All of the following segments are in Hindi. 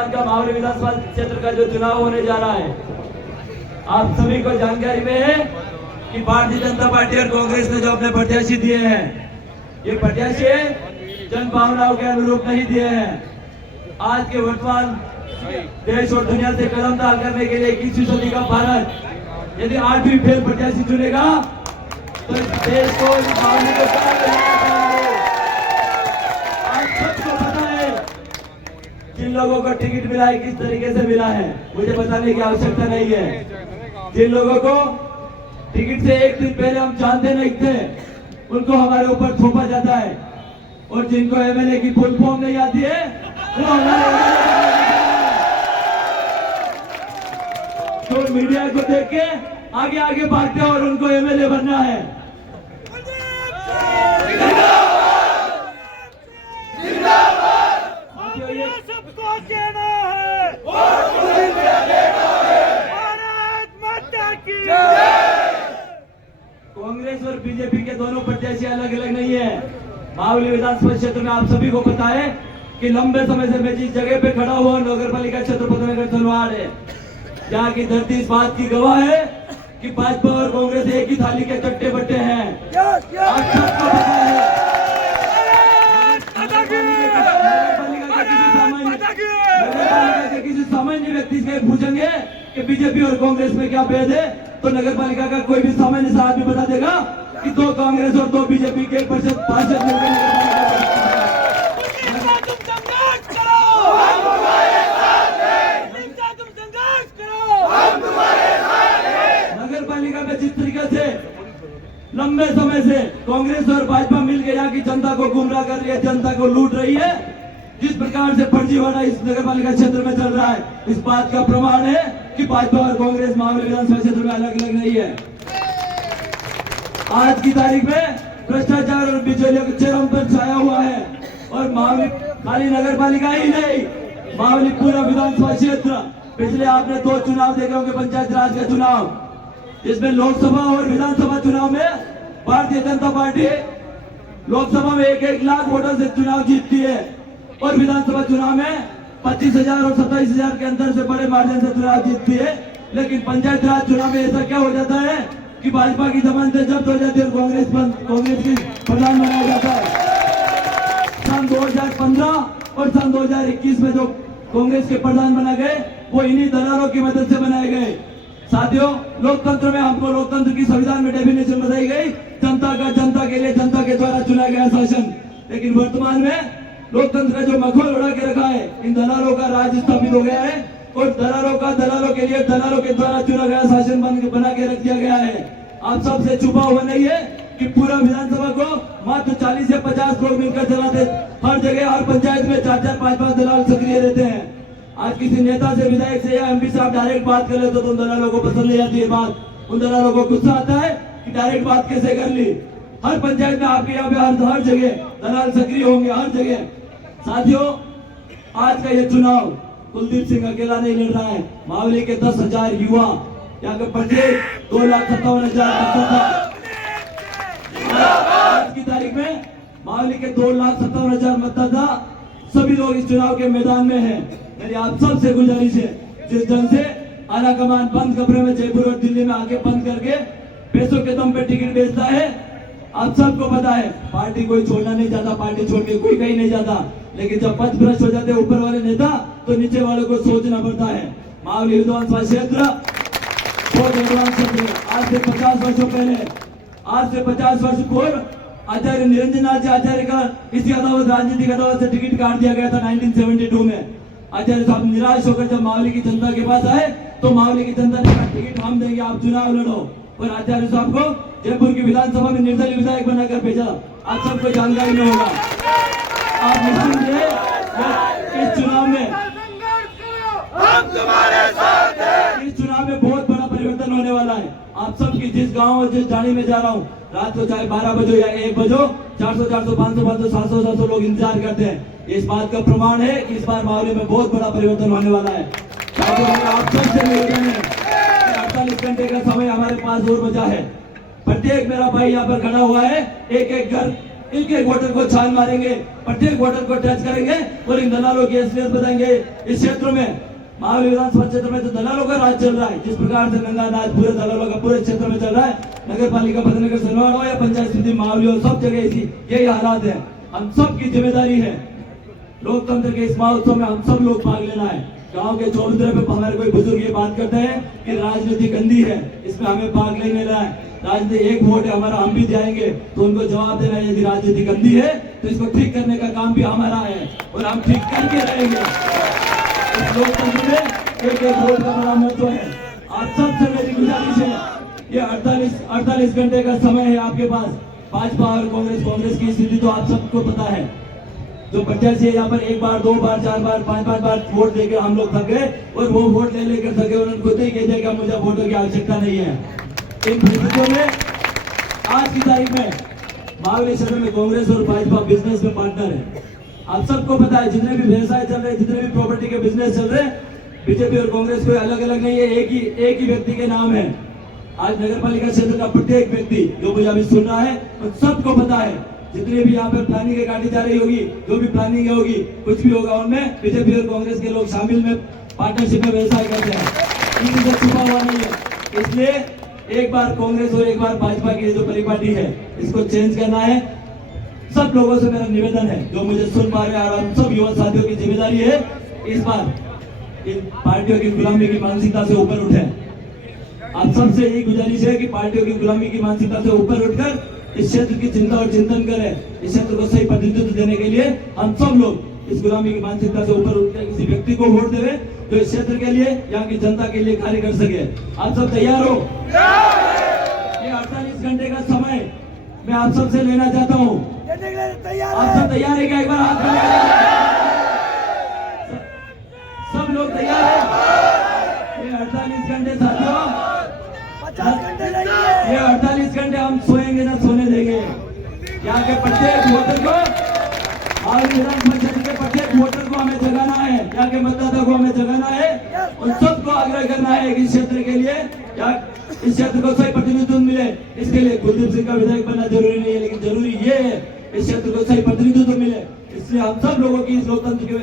वर्तमान का मावली विधानसभा क्षेत्र का जो चुनाव होने जा रहा है, आप सभी को जानकारी में है कि भारतीय जनता पार्टी और कांग्रेस ने जो अपने प्रत्याशी दिए हैं, ये प्रत्याशी जन भावनाओं के अनुरूप नहीं दिए हैं। आज के वर्तमान देश और दुनिया से कदम ताल करने के लिए 21वीं सदी का भारत यदि 8वीं फेल प्रत्याशी चुनेगा तो इस देश को इस भावना को आज सबको पता है जिन लोगों को टिकट मिला है किस तरीके से मिला है, मुझे बताने की आवश्यकता नहीं है। जिन लोगों को टिकट से एक दिन पहले हम जानते नहीं थे, उनको हमारे ऊपर थोपा जाता है, और जिनको एमएलए की फुल फॉर्म नहीं आती है वो हमारे तो मीडिया को देख के आगे आगे भागते हैं और उनको एमएलए बनना है। सबको देना है, भारत माता की। कांग्रेस और बीजेपी के दोनों प्रत्याशी अलग अलग नहीं है। मावली विधानसभा क्षेत्र में आप सभी को पता है कि लंबे समय से मैं जिस जगह पे खड़ा हुआ नगर पालिका छत्रपति नगर सलवाड़ है, यहाँ की धरती इस बात की गवाह है कि भाजपा और कांग्रेस एक ही थाली के चट्टे बट्टे हैं। आप सबको पता है किसी सामान्य व्यक्ति से पूछेंगे कि बीजेपी और कांग्रेस में क्या भेद है, तो नगर पालिका का कोई भी सामान्य सा आदमी बता देगा कि 2 कांग्रेस और 2 बीजेपी के पार्षद मिलकर नगर पालिका में जिस तरीके से लंबे समय से कांग्रेस और भाजपा मिलकर यहाँ की जनता को गुमराह कर रही है, जनता को लूट रही है, जिस प्रकार से फर्जीवाड़ा इस नगर पालिका क्षेत्र में चल रहा है, इस बात का प्रमाण है कि भाजपा और कांग्रेस मामले विधानसभा क्षेत्र में अलग अलग नहीं है। आज की तारीख में भ्रष्टाचार और बिचौलियों के चरम पर छाया हुआ है, और मामले खाली नगर पालिका ही नहीं, मामले पूरा विधानसभा क्षेत्र। पिछले आपने 2 चुनाव देखे होंगे, पंचायत राज का चुनाव, इसमें लोकसभा और विधानसभा चुनाव में भारतीय जनता पार्टी लोकसभा में 1-1 लाख वोटों से चुनाव जीतती है, और विधानसभा चुनाव में 25,000 और 27,000 के अंतर से बड़े मार्जिन से चुनाव जीतती है। लेकिन पंचायत राज चुनाव में ऐसा क्या हो जाता है कि भाजपा की जमानतें जब्त हो जाती है और कांग्रेस की प्रधान बनाया जाता है। सन 2015 और सन 2021 में जो कांग्रेस के प्रधान बना गए वो इन्हीं दलालों की मदद से बनाए गए। साथियों, लोकतंत्र में हमको लोकतंत्र की संविधान में डेफिनेशन बताई गई, जनता का जनता के लिए जनता के द्वारा चुना गया शासन। लेकिन वर्तमान में लोकतंत्र का जो मखौल उड़ा के रखा है, इन दलालों का राज स्थापित हो गया है, और दलालों के लिए दलालों के द्वारा चुना गया शासन बना के रख दिया गया है। आप सबसे छुपा हुआ नहीं है कि पूरा विधानसभा को मात्र 40 से 50 लोग मिलकर चलाते, हर जगह हर पंचायत में 4-4, 5-5 दलाल सक्रिय रहते हैं। आज किसी नेता से, विधायक से या एमपी साहब डायरेक्ट बात कर ले तो उन दलालों को पसंद नहीं आती है बात, उन दलालों को गुस्सा आता है कि डायरेक्ट बात कैसे कर ली। हर पंचायत में आपके यहाँ पे हर जगह दलाल सक्रिय होंगे, हर जगह। साथियों, आज का ये चुनाव कुलदीप सिंह अकेला नहीं लड़ रहा है, मावली के 10,000 युवा, यहाँ के प्रत्येक 2,57,000 आज की तारीख में मावली के 2,57,000 मतदाता सभी लोग इस चुनाव के मैदान में हैं। मेरी आप सबसे गुजारिश है, जिस ढंग से आला कमान बंद कमरे में जयपुर और दिल्ली में आके बंद करके पैसों के दम पे टिकट बेचता है, आप सबको पता है पार्टी कोई छोड़ना नहीं चाहता, पार्टी छोड़ के कोई कहीं नहीं जाता। लेकिन जब पथ भ्रष्ट हो जाते ऊपर वाले नेता तो नीचे वालों को सोचना पड़ता है। मावली विधानसभा क्षेत्र बहुत एडवांस क्षेत्र है। आज से 50 वर्षों पहले, आज से 50 वर्ष पूर्व आचार्य निरंजन आचार्य का इसी अदावत, राजनीतिक अदावत से टिकट काट दिया गया था 1972 में। आचार्य साहब निराश होकर जब मावली की जनता के पास आए तो मावली की जनता ने कहा टिकट हम देंगे, आप चुनाव लड़ो, और आचार्य साहब को जयपुर की विधानसभा में निर्दलीय विधायक बनाकर भेजा। आप सबको जानकारी में होगा। आप निश्चिंत रहे, इस चुनाव में हम तुम्हारे साथ हैं। इस चुनाव में बहुत बड़ा परिवर्तन होने वाला है। आप सबकी जिस गांव और जिस ठाणे में जा रहा हूँ, रात को चाहे 12 बजो या 1 बजो 400, 400, 500, 500, 700, 700 लोग इंतजार करते हैं। इस बात का प्रमाण है कि इस बार मावली में बहुत बड़ा परिवर्तन होने वाला है। आप सबसे निवेदन है, 48 घंटे का समय हमारे पास और बचा है। प्रत्येक मेरा भाई यहाँ पर खड़ा हुआ है, एक एक घर एक एक वोटर को छान मारेंगे, प्रत्येक वोटर को टच करेंगे और इन दलालों की असलियत बताएंगे। इस क्षेत्र में महावली विधानसभा क्षेत्र में जो दलालों का राज चल रहा है, जिस प्रकार से नंगा नाच पूरे दलालों का पूरे क्षेत्र में चल रहा है, नगर पालिका भद्रनगर सनवाड़ हो या पंचायत समिति महावली हो, सब जगह इसी यही हालात है। हम सब की जिम्मेदारी है, लोकतंत्र के इस महोत्सव में हम सब लोग भाग लेना है। गांव के चौबूतरे पे हमारे कोई बुजुर्ग ये बात करते हैं कि राजनीति गंदी है, इसमें हमें भाग नहीं लेना है। राजनीति एक वोट है हमारा, हम भी जाएंगे तो उनको जवाब देना है। यदि राजनीति गंदी है तो इसको ठीक करने का काम भी हमारा है और हम ठीक करके रहेंगे। इस लोकतंत्र में एक एक वोट का बड़ा महत्व है। आप सबसे मेरी गुजारिश है, ये 48 घंटे का समय है आपके पास। भाजपा और कांग्रेस की स्थिति तो आप सबको पता है। जो प्रत्याशी है यहाँ पर एक बार, दो बार, चार बार, पांच बार वोट देकर हम लोग थक गए और वो वोट ले लेकर थके। उन्होंने खुद ही कह दिया कि मुझे वोटों की आवश्यकता नहीं है। इन परिस्थितियों में आज की तारीख में महावली शहर में कांग्रेस और भाजपा बिजनेस में पार्टनर है। आप सबको पता है, जितने भी व्यवसाय चल रहे, जितने भी प्रॉपर्टी के बिजनेस चल रहे, बीजेपी और कांग्रेस कोई अलग अलग नहीं है, एक ही व्यक्ति के नाम है। आज नगर पालिका क्षेत्र का प्रत्येक व्यक्ति जो मुझे अभी सुन रहा है, उन सबको पता है, जितनी भी यहाँ पर प्लानिंग की गाड़ी जा रही होगी, जो भी प्लानिंग होगी, कुछ भी होगा, उनमें बीजेपी और कांग्रेस के लोग शामिल में पार्टनरशिप में व्यवसाय करते हैं। किसी से छुपा हुआ नहीं है। इसलिए एक बार कांग्रेस और एक बार भाजपा की जो परिपाटी है, इसको चेंज करना है। सब लोगों से मेरा निवेदन है जो मुझे सुन पा रहे हैं, और हम सब युवा साथियों की जिम्मेदारी है इस बार इन पार्टियों की गुलामी की मानसिकता से ऊपर उठे। आप सबसे यही गुजारिश है कि पार्टियों की गुलामी की मानसिकता से ऊपर उठकर इस क्षेत्र की चिंता और चिंतन करें। इस क्षेत्र को सही प्रतिनिधित्व देने के लिए हम सब लोग इस गुलामी की मानसिकता से ऊपर उठकर किसी व्यक्ति को वोट देवे जो इस क्षेत्र के लिए, यहाँ की जनता के लिए कार्य कर सके। आप सब तैयार हो? ये 48 घंटे का समय मैं आप सबसे लेना चाहता हूँ। आप सब तैयार है क्या? एक बार हाथ सब लोग तैयार है? ये 48 घंटे साथियों, ये 48 घंटे हम सोएंगे ना सोने देंगे। यहाँ के प्रत्येक वोटर को, और विधानसभा क्षेत्र के प्रत्येक वोटर को हमें जगाना है, यहाँ के मतदाता को हमें जगाना है और सबको आग्रह करना है कि इस क्षेत्र के लिए, इस क्षेत्र को सही प्रतिनिधित्व मिले। इसके लिए कुलदीप सिंह का विधायक बनना जरूरी नहीं है, लेकिन जरूरी ये है इस क्षेत्र को सही प्रतिनिधित्व मिले। इसलिए हम सब लोगों की इस लोकतंत्र के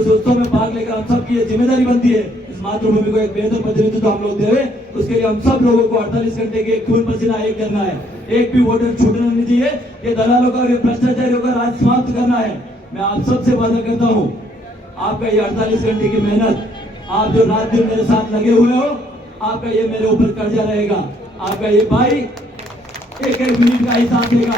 उस उत्सव में भाग लेकर हम सब की ये जिम्मेदारी बनती है, इस मातृभूमि को एक बेहतर प्रतिनिधित्व हम लोग देवे। उसके लिए हम सब लोगों को 48 घंटे के खून पसीना एक करना है। एक भी वोटर छूटना नहीं चाहिए। ये दलालों का और ये भ्रष्टाचारियों का राज समाप्त करना है। मैं आप सबसे वादा करता हूँ, आपका ये 48 घंटे की मेहनत, आप जो रात दिन मेरे साथ लगे हुए हो, आपका ये मेरे ऊपर कर्जा रहेगा। आपका ये भाई एक मिनट का हिसाब देगा,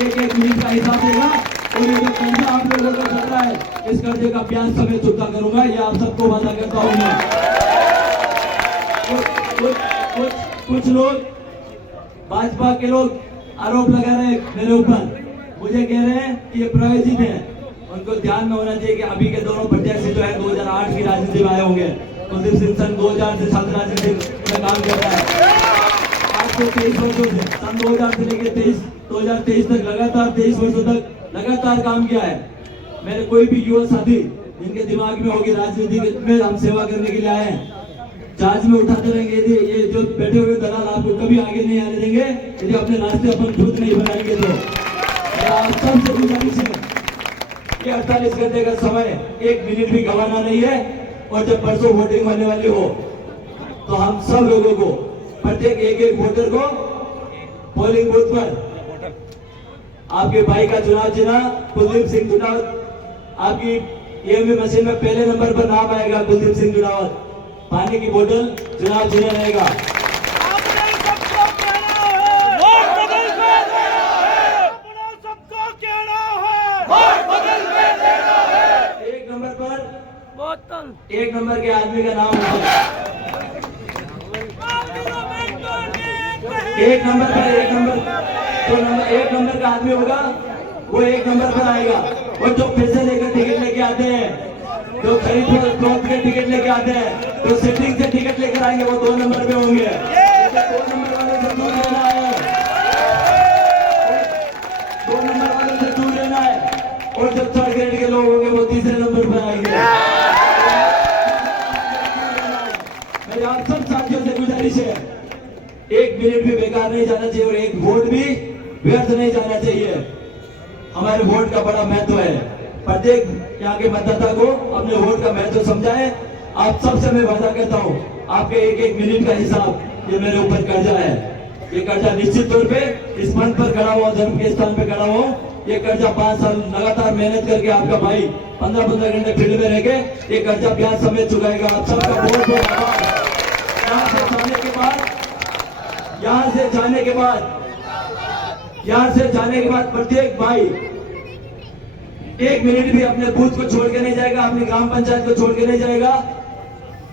एक मिनट का हिसाब देगा। और ये जो कर्जा आप लोगों का चल रहा है, इस कर्जे का ब्याज समय चुकता करूंगा, ये आप सबको वादा करता हूँ मैं। कुछ लोग, भाजपा के लोग आरोप लगा रहे हैं मेरे ऊपर, मुझे कह रहे हैं कि ये प्रायोजित है। उनको ध्यान में होना चाहिए कि अभी के दोनों प्रत्याशी जो है 2008 की राजनीति में आए होंगे। कुलदीप सिंह सन 2000 से छात्र राजनीति में काम कर रहा है। आज से 23 वर्षों से, सन 2000 से लेकर 2023 तक लगातार 23 वर्षों तक लगातार काम किया है। मेरे कोई भी युवा साथी जिनके दिमाग में होगी राजनीति में हम सेवा करने के लिए आए हैं, चार्ज में उठाते रहेंगे। ये जो बैठे हुए दलाल आपको कभी आगे नहीं आने देंगे यदि अपने रास्ते अपन खुद नहीं बनाएंगे। तो आप सबसे गुजारिश है कि 48 घंटे का समय, एक मिनट भी गंवाना नहीं है। और जब परसों वोटिंग होने वाली हो तो हम सब लोगों को, प्रत्येक एक वोटर को पोलिंग बूथ पर आपके भाई का चुनाव चिन्ह कुलदीप सिंह जुनावत, आपकी ईएमवी मशीन में पहले नंबर पर नाम आएगा कुलदीप सिंह जुनावत। पानी की बोतल चुनाव चिन्ह रहेगा। एक नंबर के आदमी का नाम होगा, एक नंबर का आदमी होगा, वो एक नंबर पर आएगा। और जो पैसे लेकर टिकट लेके आते हैं, जो खरीद के टिकट लेके आते हैं, जो सिटिंग से टिकट लेकर आएंगे, वो 2 नंबर पे होंगे। 2 नंबर वाले से दूर रहना है, 2 नंबर वाले से दूर रहना है। और जो 3rd ग्रेड के लोग होंगे वो 3रे नंबर पर आएंगे। मेरी आप सब साथियों से गुजारिश है, एक मिनट भी बेकार नहीं जाना चाहिए और एक वोट भी व्यर्थ नहीं जाना चाहिए। हमारे वोट का बड़ा महत्व है। प्रत्येक यहाँ के मतदाता को अपने वोट का महत्व समझाएं। आप सबसे मैं वादा करता हूँ, आपके एक एक मिनट का हिसाब ये मेरे ऊपर कर्जा है। ये कर्जा निश्चित तौर पे इस मंच पर खड़ा हुआ, धर्म के स्थान पे खड़ा हुआ, ये कर्जा 5 साल लगातार मेहनत करके आपका भाई 15-15 घंटे फील्ड में रह के ये कर्जा ब्याज समेत चुकाएगा। आप सबका बहुत बहुत आभार। यहाँ से जाने के बाद प्रत्येक भाई एक मिनट भी अपने बूथ को छोड़ के नहीं जाएगा, अपनी ग्राम पंचायत को छोड़ के नहीं जाएगा।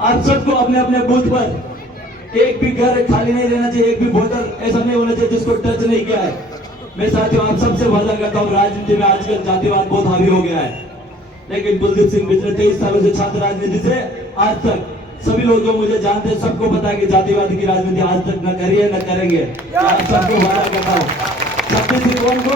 आप सबको अपने अपने बूथ पर एक भी घर खाली नहीं रहना चाहिए, एक भी बोतल ऐसा नहीं होना चाहिए जिसको टच नहीं किया है। मैं साथियों आप सबसे वादा करता हूँ, राजनीति में आजकल जातिवाद बहुत हावी हो गया है, लेकिन कुलदीप सिंह पिछले 23 सालों से छात्र राजनीति से आज तक सभी लोग जो मुझे जानते हैं सबको पता है कि जातिवाद की राजनीति आज तक न करी है न करेंगे। आप सबको वादा करता हूँ 26 कौन को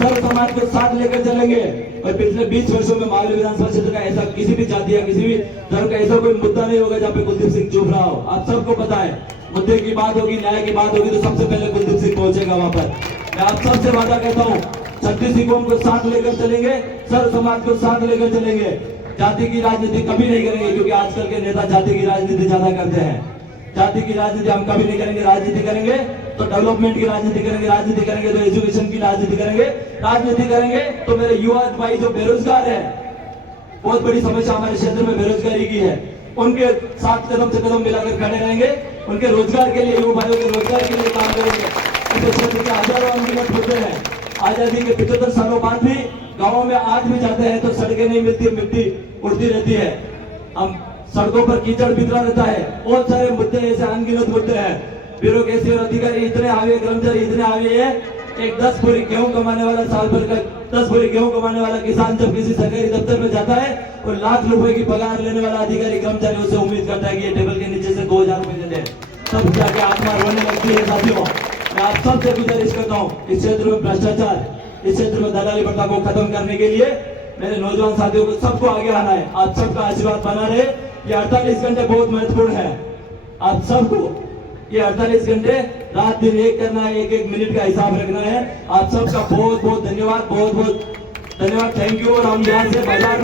सर्व समाज को साथ लेकर चलेंगे। और पिछले 20 वर्षों में मावली विधानसभा क्षेत्र का ऐसा किसी भी जाति या किसी भी धर्म का ऐसा कोई मुद्दा नहीं होगा जहाँ पे कुलदीप सिंह चुप रहा हो। आप सबको पता है, मुद्दे की बात होगी, न्याय की बात होगी तो सबसे पहले कुलदीप सिंह पहुंचेगा वहां पर। मैं आप सबसे वादा करता हूँ 36 कौम को साथ लेकर चलेंगे, सर्व समाज को साथ लेकर चलेंगे। जाति की राजनीति कभी नहीं करेंगे, क्योंकि आजकल के नेता जाति की राजनीति ज्यादा करते हैं। जाति की राजनीति हम कभी नहीं करेंगे। राजनीति करेंगे तो डेवलपमेंट की राजनीति करेंगे, राजनीति करेंगे तो एजुकेशन की राजनीति करेंगे, राजनीति करेंगे तो मेरे युवा भाई जो बेरोजगार है, बहुत बड़ी समस्या हमारे क्षेत्र में बेरोजगारी की है, उनके साथ कदम से कदम मिलाकर खड़े रहेंगे। उनके रोजगार के लिए, युवा भाइयों के रोजगार के लिए काम करेंगे। इस क्षेत्र के हजारों अनगिनत मुद्दे हैं। आजादी के 75 सालों बाद भी गाँवों में आज भी जाते हैं तो सड़कें नहीं मिलती, मिट्टी उड़ती रहती है, हम सड़कों पर कीचड़ बिखरा रहता है। बहुत सारे मुद्दे ऐसे अनगिनत मुद्दे हैं। ब्यूरोक्रेसी और अधिकारी इतने आगे, कर्मचारी इतने आगे है। एक 10 बोरी गेहूं कमाने वाला, साल भर का 10 बोरी गेहूं कमाने वाला किसान जब किसी सरकारी दफ्तर में जाता है और लाख रुपए की पगार लेने वाला अधिकारी कर्मचारी उससे उम्मीद करता है कि ये टेबल के नीचे से 2000 रुपए दे, तब जाके आत्मा रोने लगती है। साथियों मैं आप सबसे गुजारिश करता हूँ, इस क्षेत्र में भ्रष्टाचार, इस क्षेत्र में दलाली प्रथा को खत्म करने के लिए मेरे नौजवान साथियों को सबको आगे आना है। आप सबका आशीर्वाद बना रहे। ये 48 घंटे बहुत महत्वपूर्ण है। आप सबको ये 48 घंटे रात दिन एक करना है, एक एक मिनट का हिसाब रखना है। आप सबका बहुत बहुत धन्यवाद, बहुत बहुत धन्यवाद, थैंक यू। और हम यहाँ से बाजार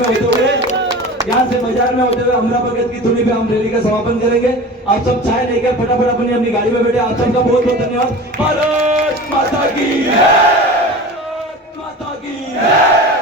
में होते हुए अमरा भगत की धुनी पे हम रैली का समापन करेंगे। आप सब चाय लेकर फटाफट अपनी गाड़ी में बैठे। आप सबका बहुत बहुत धन्यवाद। भारत माता की जय, भारत माता की जय।